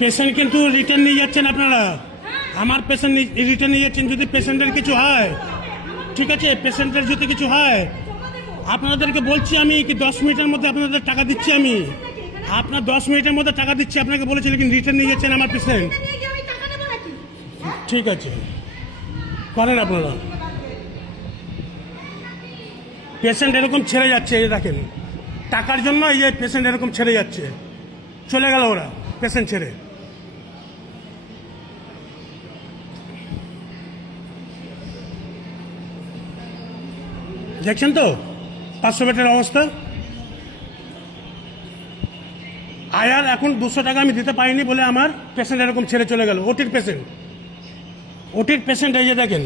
Patient কিন্তু return নিয়ে যাচ্ছেন আপনারা, আমার পেশেন্ট রিটার্ন নিয়ে যাচ্ছেন। যদি পেশেন্টের কিছু হয়, ঠিক আছে, পেশেন্টের যদি কিছু হয় আপনাদেরকে বলছি আমি কি 10 মিনিটের মধ্যে আপনাদের টাকা দিচ্ছি। আমি আপনার 10 মিনিটের মধ্যে টাকা দিচ্ছি, আপনাকে বলেছি, লেকিন রিটার্ন নিয়ে যাচ্ছেন আমার পেশেন্ট। ঠিক আছে, করেন আপনারা। পেশেন্ট এরকম ছেড়ে যাচ্ছে, এই দেখেন, টাকার জন্য এই যে পেশেন্ট এরকম ছেড়ে যাচ্ছে, চলে গেল ওরা পেশেন্ট ছেড়ে। দেখছেন তো 500 বেডের অবস্থা। আয়ার এখন 200 টাকা আমি দিতে পারিনি বলে আমার পেশেন্ট এরকম ছেড়ে চলে গেল। ওটির পেশেন্ট এই যে দেখেন।